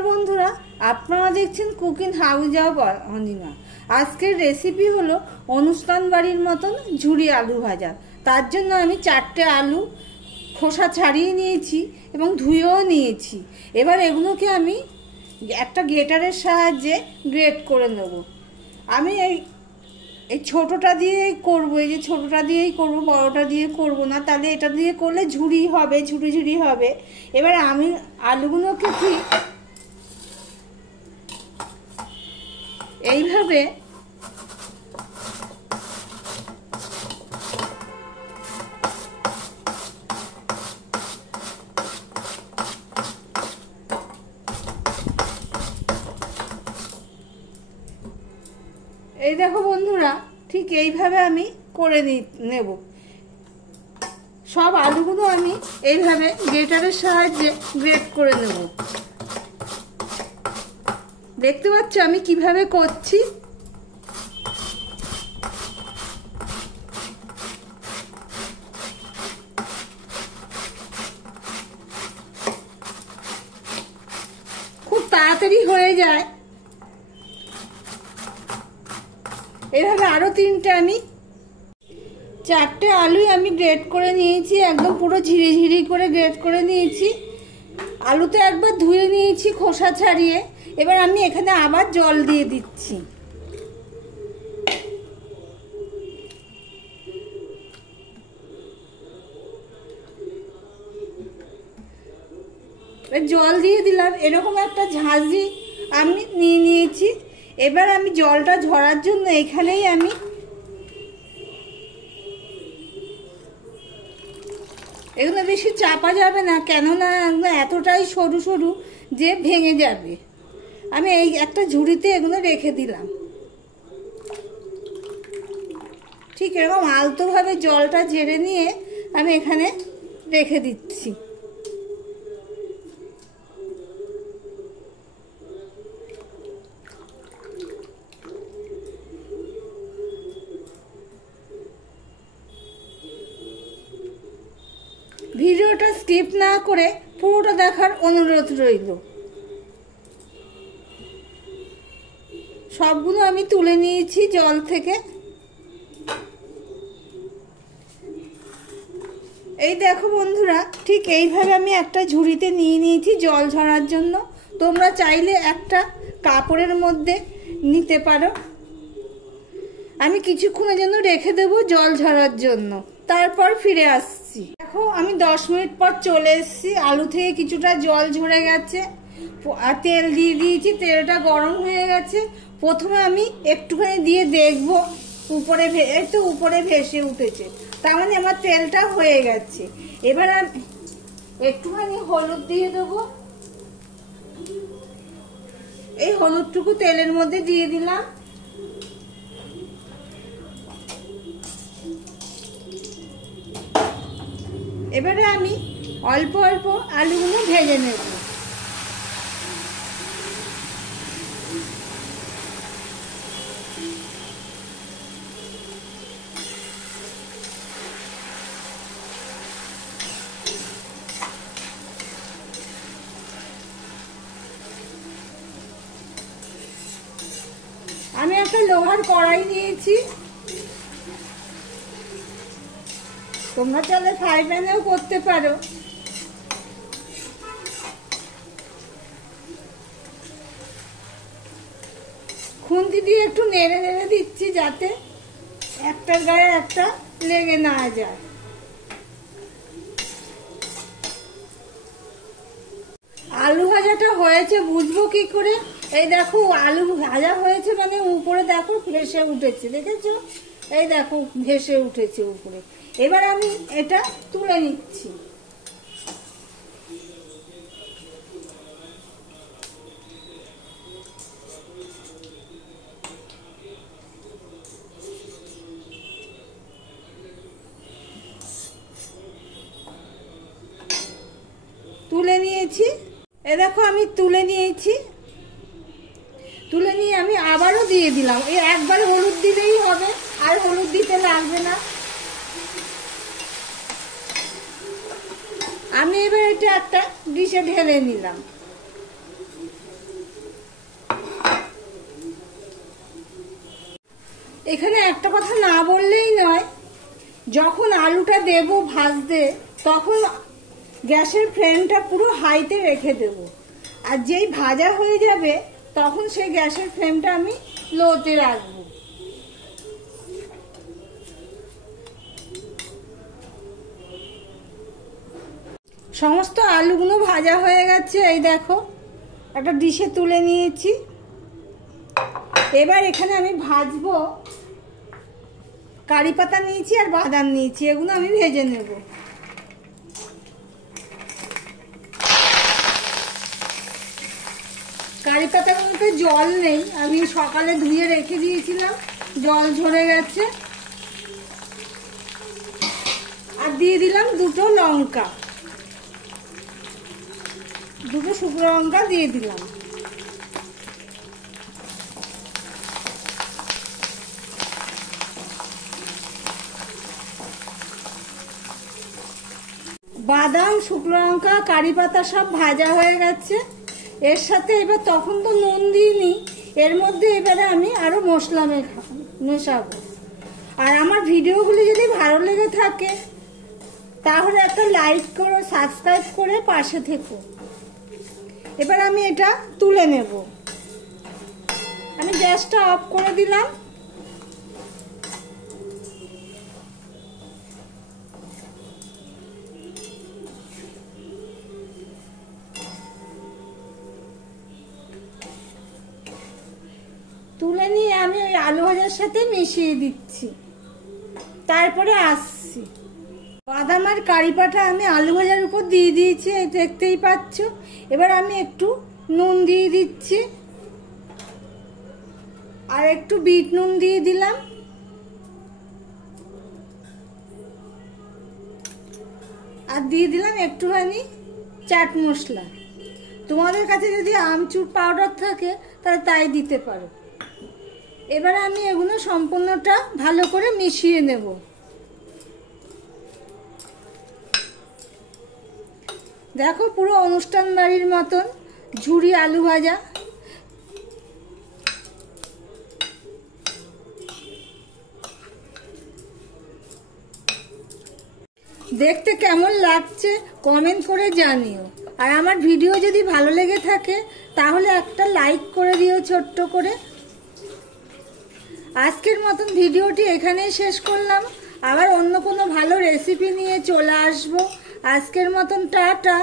নমস্কার বন্ধুরা, আপনারা দেখছেন কুকিং হাউস অফ অনিমা। আজকের রেসিপি হলো অনুষ্ঠান বাড়ির মতন ঝুরি আলু ভাজা। তার জন্য আমি 4টে আলু খোসা ছাড়িয়ে নিয়েছি এবং ধুয়েও নিয়েছি। এবার এগুলোকে আমি একটা গ্রেটারের সাহায্যে গ্রেট করে নেব। আমি এই ছোটোটা দিয়েই করবো, এই যে ছোটোটা দিয়েই করবো, বড়োটা দিয়ে করব না, তাহলে এটা দিয়ে করলে ঝুরি হবে, ঝুরি ঝুরি হবে। এবার আমি আলুগুলোকে ঠিক এইভাবে এই দেখো বন্ধুরা, ঠিক এইভাবে আমি করে নেব। সব আলুগুলো আমি এইভাবে গ্রেটারের সাহায্যে গ্রেট করে নেব। দেখতে পাচ্ছ আমি কিভাবে করছি। খুব তাড়াতাড়ি হয়ে যায়। এইভাবে আরো 3টে আমি 4টে আলুই আমি গ্রেট করে নিয়েছি, একদম পুরো ঝিরি ঝিরি করে গ্রেট করে নিয়েছি। আলুতে একবার ধুয়ে নিয়েছি খোসা ছাড়িয়ে। এবার আমি এখানে আবার জল দিয়ে দিচ্ছি। জল দিয়ে দিলাম, এরকম একটা ঝাঁঝরি আমি নিয়ে নিয়েছি। এবার আমি জলটা ঝরার জন্য এখানেই আমি এগুলো বেশি চাপা যাবে না, কেননা এতটাই সরু সরু যে ভেঙে যাবে। আমি এই একটা ঝুড়িতে এগুলো রেখে দিলাম। ঠিক এরকম আলতোভাবে জলটা ঝেড়ে নিয়ে আমি এখানে রেখে দিচ্ছি। ভিডিওটা স্কিপ না করে পুরোটা দেখার অনুরোধ রইল। সবগুলো আমি তুলে নিয়েছি জল থেকে। এই দেখো বন্ধুরা, ঠিক এইভাবে আমি একটা ঝুড়িতে নিয়ে নিয়েছি জল ঝরার জন্য। তোমরা চাইলে একটা কাপড়ের মধ্যে নিতে পারো। আমি কিছুক্ষণের জন্য রেখে দেবো জল ঝরার জন্য, তারপর ফিরে আসছি। দেখো আমি 10 মিনিট পর চলে এসেছি। আলু থেকে কিছুটা জল ঝরে গেছে আর তেল দিয়ে দিয়েছি, তেলটা গরম হয়ে গেছে। প্রথমে আমি একটুখানি দিয়ে দেখবো, উপরে ভেসে উঠেছে, তার মানে আমার তেলটা হয়ে গেছে। এবার আমি একটুখানি হলুদ দিয়ে দেবো। এই হলুদটুকু তেলের মধ্যে দিয়ে দিলাম। এবারে আমি অল্প অল্প আলুগুলো ভেজে নেব। আমি একটা লোহার কড়াই নিয়েছি, তোমরা চাইলে ফ্রাই প্যানেও করতে পারো। খুন্তি দিয়ে একটু নেড়ে নেড়ে দিচ্ছি যাতে একটার গায়ে একটা লেগে না যায়। আলু ভাজাটা হয়েছে বুঝবো কি করে? এই দেখো আলু ভাজা হয়েছে মানে উপরে দেখো ভেসে উঠেছে, দেখেছো? এই দেখো ভেসে উঠেছে উপরে। এবার আমি এটা তুলে নিচ্ছি। তুলে নিয়েছি। এ দেখো আমি তুলে নিয়েছি। তুলে নিয়ে আমি আবারও দিয়ে দিলাম। এই একবার হলুদ দিলেই হবে, আর হলুদ দিতে লাগবে না। আমি এবার এটা একটা ডিশে ঢেলে নিলাম। যখন আলুটা দেব ভাজতে তখন গ্যাসের ফ্লেমটা পুরো হাইতে রেখে দেব, আর যেই ভাজা হয়ে যাবে তখন সেই গ্যাসের ফ্লেমটা আমি লোতে রাখবো। সমস্ত আলুগুলো ভাজা হয়ে গেছে, এই দেখো একটা ডিশে তুলে নিয়েছি। এবার এখানে আমি ভাজবো, কারি পাতা নিয়েছি আর বাদাম নিয়েছি, এগুলো আমি ভেজে নেব। কারি পাতাগুলোতে জল নেই, আমি সকালে ধুয়ে রেখে দিয়েছিলাম, জল ঝরে গেছে। আর দিয়ে দিলাম দুটো লঙ্কা, দুটো শুকনো লঙ্কা দিয়ে দিলাম। বাদাম, শুকনো লঙ্কা, কারি পাতা সব ভাজা হয়ে গেছে। এর সাথে এবার তখন তো নুন দিইনি, এর মধ্যে এবারে আমি আরো মশলা মেশাবো। আর আমার ভিডিওগুলি যদি ভালো লেগে থাকে তাহলে একটা লাইক করো, সাবস্ক্রাইব করে পাশে থেকো। এবার আমি এটা তুলে নেব। আমি গ্যাসটা অফ করে দিলাম। তুলে নিয়ে আমি ওই আলু ভাজার সাথে মিশিয়ে দিচ্ছি, তারপরে আসছি। বাদাম আর কারি পাতা আমি আলু ভাজার উপর দিয়ে দিয়েছি, দেখতেই পাচ্ছ। এবার আমি একটু নুন দিয়ে দিচ্ছি, আর একটু বিট নুন দিয়ে দিলাম, আর দিয়ে দিলাম একটুখানি চাট মশলা। তোমাদের কাছে যদি আমচুর পাউডার থাকে তাহলে তাই দিতে পারো। এবার আমি এগুলো সম্পূর্ণটা ভালো করে মিশিয়ে নেব। দেখো পুরো অনুষ্ঠান বাড়ির মতন ঝুরি আলু ভাজা। দেখতে কেমন লাগছে কমেন্ট করে জানিও। আর আমার ভিডিও যদি ভালো লেগে থাকে তাহলে একটা লাইক করে দিও ছোট্ট করে। আজকের মতন ভিডিওটি এখানেই শেষ করলাম, আবার অন্য কোনো ভালো রেসিপি নিয়ে চলে আসবো। আজকের মতন টাটা।